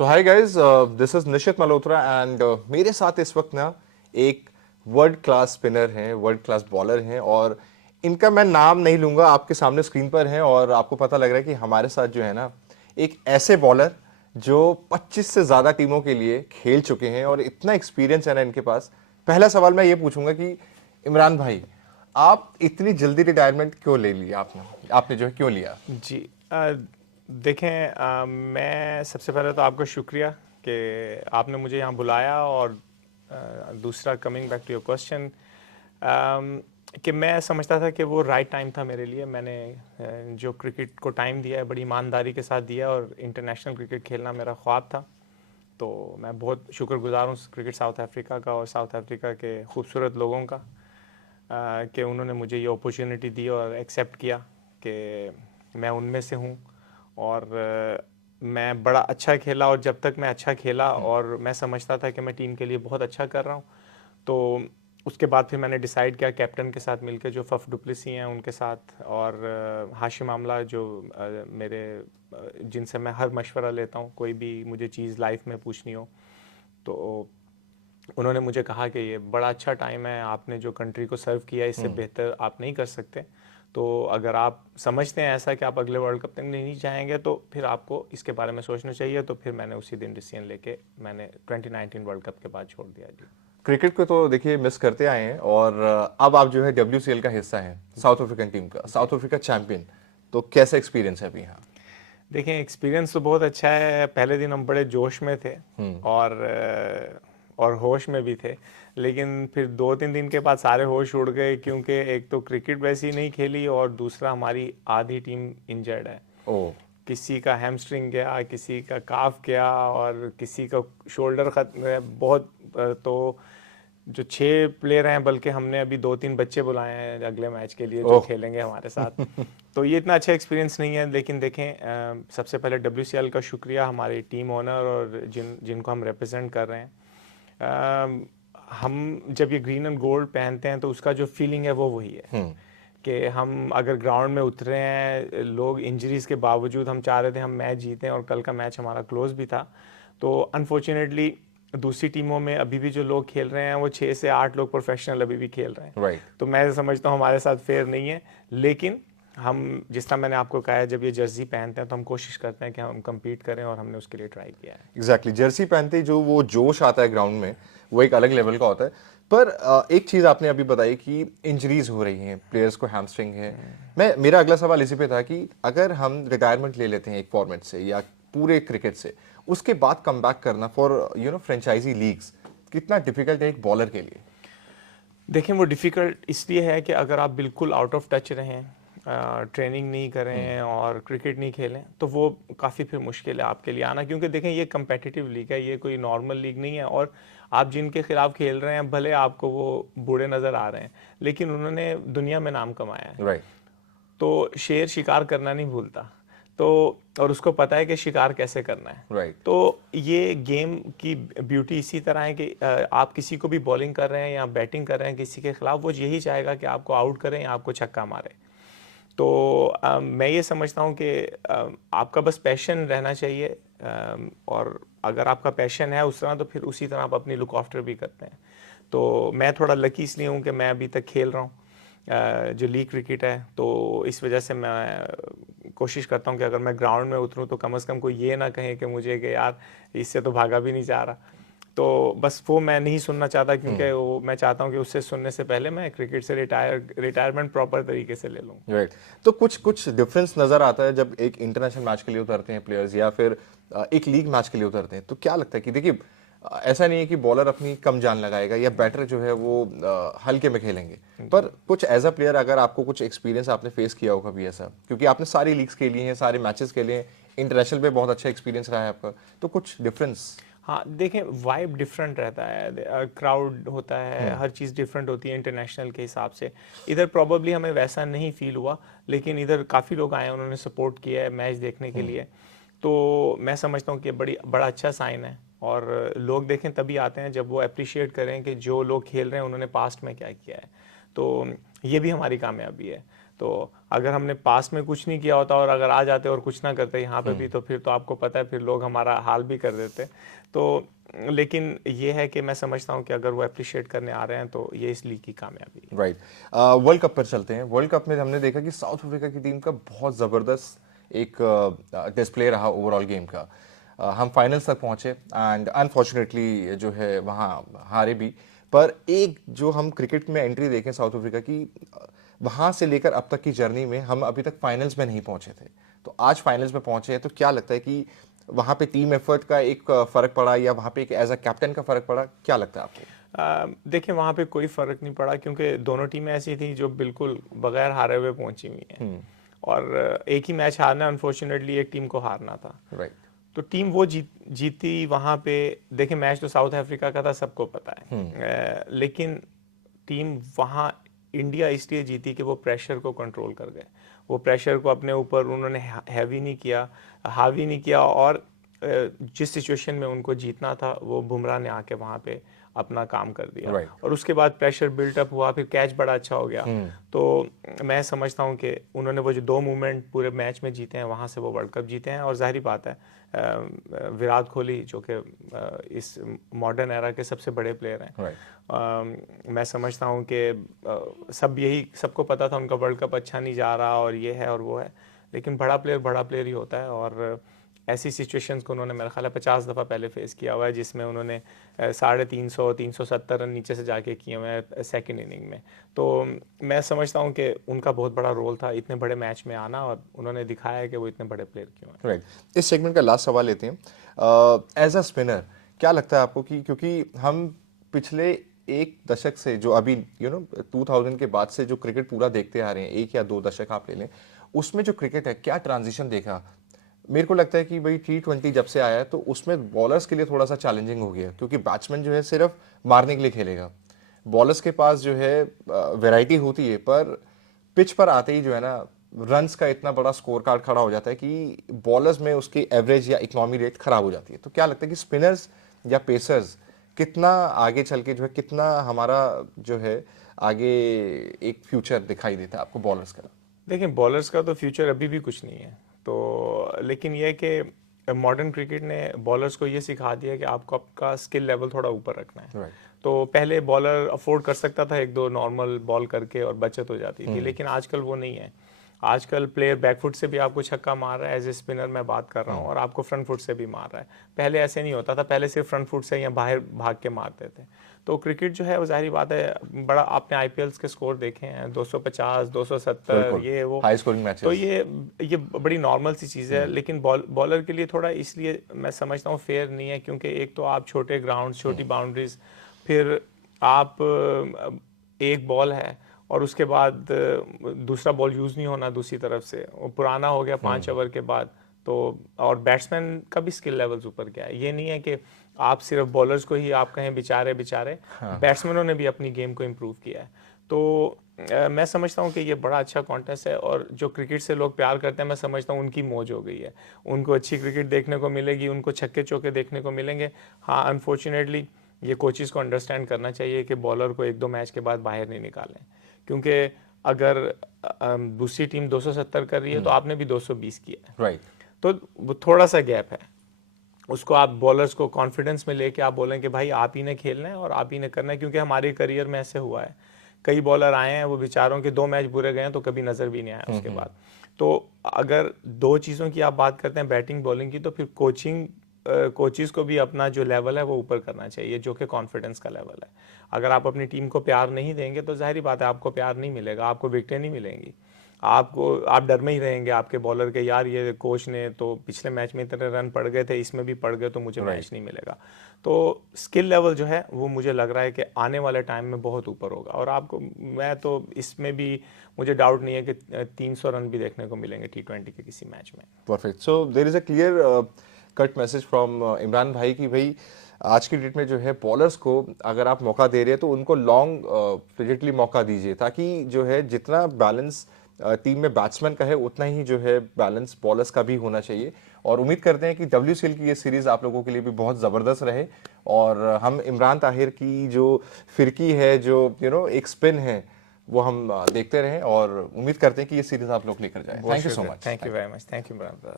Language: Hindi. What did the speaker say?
So hi guys, this is Nishit Malhotra and मेरे साथ इस वक्त ना एक वर्ल्ड क्लास स्पिनर हैं, वर्ल्ड क्लास बॉलर हैं और इनका मैं नाम नहीं लूंगा, आपके सामने स्क्रीन पर है और आपको पता लग रहा है कि हमारे साथ जो है ना एक ऐसे बॉलर जो 25 से ज़्यादा टीमों के लिए खेल चुके हैं और इतना एक्सपीरियंस है ना इनके पास। पहला सवाल मैं ये पूछूंगा कि इमरान भाई, आप इतनी जल्दी रिटायरमेंट क्यों ले लिया? आपने आपने जो है क्यों लिया? जी। देखें, मैं सबसे पहले तो आपका शुक्रिया कि आपने मुझे यहाँ बुलाया और दूसरा coming back to your question कि मैं समझता था कि वो राइट टाइम था मेरे लिए। मैंने जो क्रिकेट को टाइम दिया है बड़ी ईमानदारी के साथ दिया और इंटरनेशनल क्रिकेट खेलना मेरा ख्वाब था। तो मैं बहुत शुक्रगुजार हूँ क्रिकेट साउथ अफ्रीका का और साउथ अफ्रीका के खूबसूरत लोगों का कि उन्होंने मुझे ये अपॉर्चुनिटी दी और एक्सेप्ट किया कि मैं उनमें से हूँ। और मैं बड़ा अच्छा खेला और जब तक मैं अच्छा खेला और मैं समझता था कि मैं टीम के लिए बहुत अच्छा कर रहा हूँ, तो उसके बाद फिर मैंने डिसाइड किया कैप्टन के साथ मिलकर, जो फफ डुप्लेसी हैं उनके साथ, और हाशिम आमला जो मेरे जिनसे मैं हर मशवरा लेता हूँ कोई भी मुझे चीज़ लाइफ में पूछनी हो। तो उन्होंने मुझे कहा कि ये बड़ा अच्छा टाइम है, आपने जो कंट्री को सर्व किया इससे बेहतर आप नहीं कर सकते। तो अगर आप समझते हैं ऐसा कि आप अगले वर्ल्ड कप तक नहीं जाएंगे तो फिर आपको इसके बारे में सोचना चाहिए। तो फिर मैंने उसी दिन डिसीजन लेके मैंने 2019 वर्ल्ड कप के बाद छोड़ दिया। जी। क्रिकेट को तो देखिए मिस करते आए हैं और अब आप जो है WCL का हिस्सा हैं, साउथ अफ्रीकन टीम का, जी। South Africa champion. तो कैसा एक्सपीरियंस है अभी यहाँ? देखें, एक्सपीरियंस तो बहुत अच्छा है। पहले दिन हम बड़े जोश में थे और और होश में भी थे, लेकिन फिर 2-3 दिन के बाद सारे होश उड़ गए, क्योंकि एक तो क्रिकेट वैसी नहीं खेली और दूसरा हमारी आधी टीम इंजर्ड है। ओ। किसी का हैमस्ट्रिंग गया, किसी का काफ गया और किसी का शोल्डर खत्म है बहुत। तो जो 6 प्लेयर हैं, बल्कि हमने अभी 2-3 बच्चे बुलाए हैं अगले मैच के लिए जो ओह। खेलेंगे हमारे साथ। तो ये इतना अच्छा एक्सपीरियंस नहीं है, लेकिन देखें, सबसे पहले WCL का शुक्रिया हमारे टीम ओनर और जिनको हम रिप्रेजेंट कर रहे हैं। हम जब ये ग्रीन एंड गोल्ड पहनते हैं तो उसका जो फीलिंग है वो वही है कि हम अगर ग्राउंड में उतरे हैं, लोग इंजरीज के बावजूद हम चाह रहे थे हम मैच जीतें और कल का मैच हमारा क्लोज भी था। तो अनफॉर्चुनेटली दूसरी टीमों में अभी भी जो लोग खेल रहे हैं वो 6 से 8 लोग प्रोफेशनल अभी भी खेल रहे हैं। राइट। तो मैं समझता हूँ हमारे साथ फेयर नहीं है, लेकिन हम, जिस तरह मैंने आपको कहा है, जब ये जर्सी पहनते हैं तो हम कोशिश करते हैं कि हम कम्पीट करें और हमने उसके लिए ट्राई किया है। एग्जैक्टली, जर्सी पहनते ही जो वो जोश आता है ग्राउंड में, वो एक अलग लेवल का होता है। पर एक चीज आपने अभी बताई कि इंजरीज हो रही हैं, प्लेयर्स को हैमस्ट्रिंग है। मैं मेरा अगला सवाल इसी पे था कि अगर हम रिटायरमेंट ले लेते हैं एक फॉर्मेट से या पूरे क्रिकेट से, उसके बाद कम बैक करना फॉर फ्रेंचाइजी लीग्स कितना डिफिकल्ट है एक बॉलर के लिए? देखें, वो डिफ़िकल्ट इसलिए है कि अगर आप बिल्कुल आउट ऑफ टच रहें, ट्रेनिंग नहीं करें और क्रिकेट नहीं खेलें, तो वो काफ़ी फिर मुश्किल है आपके लिए आना, क्योंकि देखें ये कंपेटिटिव लीग है, ये कोई नॉर्मल लीग नहीं है। और आप जिनके खिलाफ खेल रहे हैं, भले आपको वो बूढ़े नज़र आ रहे हैं, लेकिन उन्होंने दुनिया में नाम कमाया है। राइट। तो शेर शिकार करना नहीं भूलता, तो और उसको पता है कि शिकार कैसे करना है। राइट। तो ये गेम की ब्यूटी इसी तरह है कि आप किसी को भी बॉलिंग कर रहे हैं या बैटिंग कर रहे हैं किसी के खिलाफ, वो यही चाहेगा कि आपको आउट करें या आपको छक्का मारे। तो मैं ये समझता हूँ कि आपका बस पैशन रहना चाहिए, और अगर आपका पैशन है उस तरह, तो फिर उसी तरह आप अपनी लुक आफ्टर भी करते हैं। तो मैं थोड़ा लकी इसलिए हूँ कि मैं अभी तक खेल रहा हूँ जो लीग क्रिकेट है, तो इस वजह से मैं कोशिश करता हूँ कि अगर मैं ग्राउंड में उतरूँ तो कम से कम कोई ये ना कहे कि मुझे कि यार इससे तो भागा भी नहीं जा रहा। तो बस वो मैं नहीं सुनना चाहता, क्योंकि वो मैं चाहता हूँ कि उससे सुनने से पहले मैं क्रिकेट से रिटायरमेंट प्रॉपर तरीके से ले लूँ। राइट। तो कुछ कुछ डिफरेंस नजर आता है जब एक इंटरनेशनल मैच के लिए उतरते हैं प्लेयर्स या फिर एक लीग मैच के लिए उतरते हैं, तो क्या लगता है कि देखिए ऐसा नहीं है कि बॉलर अपनी कम जान लगाएगा या बैटर जो है वो हल्के में खेलेंगे, पर कुछ एज अ प्लेयर अगर आपको कुछ एक्सपीरियंस आपने फेस किया होगा भी ऐसा, क्योंकि आपने सारी लीग्स के लिए हैं, सारे मैचेस के लिए, इंटरनेशनल पे बहुत अच्छा एक्सपीरियंस रहा है आपका, तो कुछ डिफरेंस? हाँ, देखें, वाइब डिफरेंट रहता है, क्राउड होता है, हर चीज़ डिफरेंट होती है इंटरनेशनल के हिसाब से। इधर प्रॉबली हमें वैसा नहीं फील हुआ, लेकिन इधर काफ़ी लोग आए, उन्होंने सपोर्ट किया है मैच देखने के लिए। तो मैं समझता हूँ कि बड़ा अच्छा साइन है, और लोग देखें तभी आते हैं जब वो अप्रिशिएट करें कि जो लोग खेल रहे हैं उन्होंने पास्ट में क्या किया है। तो ये भी हमारी कामयाबी है। तो अगर हमने पास में कुछ नहीं किया होता और अगर आ जाते और कुछ ना करते यहाँ पे भी, तो फिर तो आपको पता है फिर लोग हमारा हाल भी कर देते। तो लेकिन ये है कि मैं समझता हूँ कि अगर वो अप्रिशिएट करने आ रहे हैं तो ये इस लीग की कामयाबी है। राइट। वर्ल्ड कप पर चलते हैं। वर्ल्ड कप में हमने देखा कि साउथ अफ्रीका की टीम का बहुत ज़बरदस्त एक डिस्प्ले रहा ओवरऑल गेम का। हम फाइनल्स तक पहुंचे एंड अनफॉर्चुनेटली जो है वहाँ हारे भी। पर एक जो हम क्रिकेट में एंट्री देखें साउथ अफ्रीका की, वहाँ से लेकर अब तक की जर्नी में हम अभी तक फाइनल्स में नहीं पहुंचे थे, तो आज फाइनल्स में पहुंचे हैं। तो क्या लगता है कि वहाँ पे टीम एफर्ट का एक फ़र्क पड़ा या वहाँ पे एक एज अ कैप्टन का फ़र्क पड़ा? क्या लगता है आपको? देखिए वहाँ पे कोई फ़र्क नहीं पड़ा क्योंकि दोनों टीमें ऐसी थी जो बिल्कुल बगैर हारे हुए पहुंची हुई हैं। और एक ही मैच हारना, अनफॉर्चुनेटली एक टीम को हारना था। राइट। तो टीम वो जीती वहाँ पे। देखिए मैच तो साउथ अफ्रीका का था, सबको पता है। लेकिन टीम वहाँ इंडिया इसलिए जीती कि वो प्रेशर को कंट्रोल कर गए। वो प्रेशर को अपने ऊपर उन्होंने हैवी नहीं किया, हावी नहीं किया। और जिस सिचुएशन में उनको जीतना था वो बुमराह ने आके वहाँ पे अपना काम कर दिया। Right. और उसके बाद प्रेशर बिल्टअप हुआ, फिर कैच बड़ा अच्छा हो गया। तो मैं समझता हूँ कि उन्होंने वो जो 2 मूवमेंट पूरे मैच में जीते हैं, वहाँ से वो वर्ल्ड कप जीते हैं। और जाहिर बात है विराट कोहली जो कि इस मॉडर्न एरा के सबसे बड़े प्लेयर हैं। Right. मैं समझता हूँ कि सबको पता था उनका वर्ल्ड कप अच्छा नहीं जा रहा और ये है और वो है, लेकिन बड़ा प्लेयर ही होता है। और ऐसी सिचुएशंस को उन्होंने मेरा ख्याल है 50 दफ़ा पहले फेस किया हुआ है, जिसमें उन्होंने 350 370 रन नीचे से जाके किए हुए हैं सेकेंड इनिंग में। तो मैं समझता हूँ कि उनका बहुत बड़ा रोल था इतने बड़े मैच में आना, और उन्होंने दिखाया है कि वो इतने बड़े प्लेयर क्यों हैं। राइट। इस सेगमेंट का लास्ट सवाल लेते हैं। एज अ स्पिनर क्या लगता है आपको कि क्योंकि हम पिछले एक दशक से जो अभी 2000 के बाद से जो क्रिकेट पूरा देखते आ रहे हैं, 1 या 2 दशक आप ले लें, उसमें जो क्रिकेट है क्या ट्रांजिशन देखा? मेरे को लगता है कि भाई T20 जब से आया है तो उसमें बॉलर्स के लिए थोड़ा सा चैलेंजिंग हो गया, क्योंकि बैट्समैन जो है सिर्फ मारने के लिए खेलेगा। बॉलर्स के पास जो है वैरायटी होती है, पर पिच पर आते ही जो है ना रन्स का इतना बड़ा स्कोर कार्ड खड़ा हो जाता है कि बॉलर्स में उसकी एवरेज या इकोनॉमी रेट खराब हो जाती है। तो क्या लगता है कि स्पिनर्स या पेसर्स कितना आगे चल के जो है, कितना हमारा जो है आगे एक फ्यूचर दिखाई देता है आपको बॉलर्स का? देखिए बॉलर्स का तो फ्यूचर अभी भी कुछ नहीं है। तो लेकिन यह है कि मॉडर्न क्रिकेट ने बॉलर्स को ये सिखा दिया कि आपको आपका स्किल लेवल थोड़ा ऊपर रखना है। राइट। तो पहले बॉलर अफोर्ड कर सकता था 1-2 नॉर्मल बॉल करके और बचत हो जाती थी, लेकिन आजकल वो नहीं है। आजकल प्लेयर बैकफुट से भी आपको छक्का मार रहा है, एज ए स्पिनर मैं बात कर रहा हूँ, और आपको फ्रंट फुट से भी मार रहा है। पहले ऐसे नहीं होता था, पहले सिर्फ फ्रंट फुट से या बाहर भाग के मारते थे। तो क्रिकेट जो है वो जाहिर बात है, बड़ा आपने आईपीएल्स के स्कोर देखे हैं 250 270 ये वो, हाई स्कोरिंग मैचेस। तो ये बड़ी नॉर्मल सी चीज़ है। लेकिन बॉलर के लिए थोड़ा इसलिए मैं समझता हूँ फेयर नहीं है, क्योंकि एक तो आप छोटे ग्राउंड, छोटी बाउंड्रीज, फिर आप एक बॉल है और उसके बाद दूसरा बॉल यूज़ नहीं होना दूसरी तरफ से, वो पुराना हो गया 5 ओवर के बाद। तो और बैट्समैन का भी स्किल लेवल्स ऊपर गया है। ये नहीं है कि आप सिर्फ बॉलर्स को ही आप कहें बेचारे, बैट्समैनों ने भी अपनी गेम को इम्प्रूव किया है। तो मैं समझता हूँ कि ये बड़ा अच्छा कॉन्टेस्ट है, और जो क्रिकेट से लोग प्यार करते हैं मैं समझता हूँ उनकी मौज हो गई है। उनको अच्छी क्रिकेट देखने को मिलेगी, उनको छक्के चौके देखने को मिलेंगे। हाँ अनफॉर्चुनेटली ये कोचेज़ को अंडरस्टैंड करना चाहिए कि बॉलर को 1-2 मैच के बाद बाहर नहीं निकालें, क्योंकि अगर दूसरी टीम 270 कर रही है तो आपने भी 220 किया है। राइट। तो वो थोड़ा सा गैप है, उसको आप बॉलर्स को कॉन्फिडेंस में लेके आप बोलें कि भाई आप ही ने खेलना है और आप ही ने करना है। क्योंकि हमारे करियर में ऐसे हुआ है, कई बॉलर आए हैं वो बेचारों के 2 मैच बुरे गए हैं तो कभी नज़र भी नहीं आया उसके बाद। तो अगर 2 चीज़ों की आप बात करते हैं, बैटिंग बॉलिंग की, तो फिर कोचिज़ को भी अपना जो लेवल है वो ऊपर करना चाहिए, जो कि कॉन्फिडेंस का लेवल है। अगर आप अपनी टीम को प्यार नहीं देंगे तो जाहिर बात है आपको प्यार नहीं मिलेगा, आपको विकेटें नहीं मिलेंगी, आप डर में ही रहेंगे आपके बॉलर के, यार ये कोच ने तो पिछले मैच में इतने रन पड़ गए थे, इसमें भी पड़ गए तो मुझे मैच नहीं मिलेगा। तो स्किल लेवल जो है वो मुझे लग रहा है कि आने वाले टाइम में बहुत ऊपर होगा, और आपको मैं तो इसमें भी मुझे डाउट नहीं है कि 300 रन भी देखने को मिलेंगे T20 के किसी मैच में। Perfect. So there is a clear cut message from Imran भाई कि भाई आज की डेट में जो है बॉलर्स को अगर आप मौका दे रहे हैं तो उनको लॉन्ग पीरियडली मौका दीजिए, ताकि जो है जितना बैलेंस टीम में बैट्समैन का है उतना ही जो है बैलेंस बॉलर्स का भी होना चाहिए। और उम्मीद करते हैं कि WCL की ये सीरीज़ आप लोगों के लिए भी बहुत ज़बरदस्त रहे, और हम इमरान ताहिर की जो फिरकी है, जो एक स्पिन है, वो हम देखते रहें और उम्मीद करते हैं कि ये सीरीज आप लोग लेकर जाएं। Thank you so much. Thank you very much, thank you brother.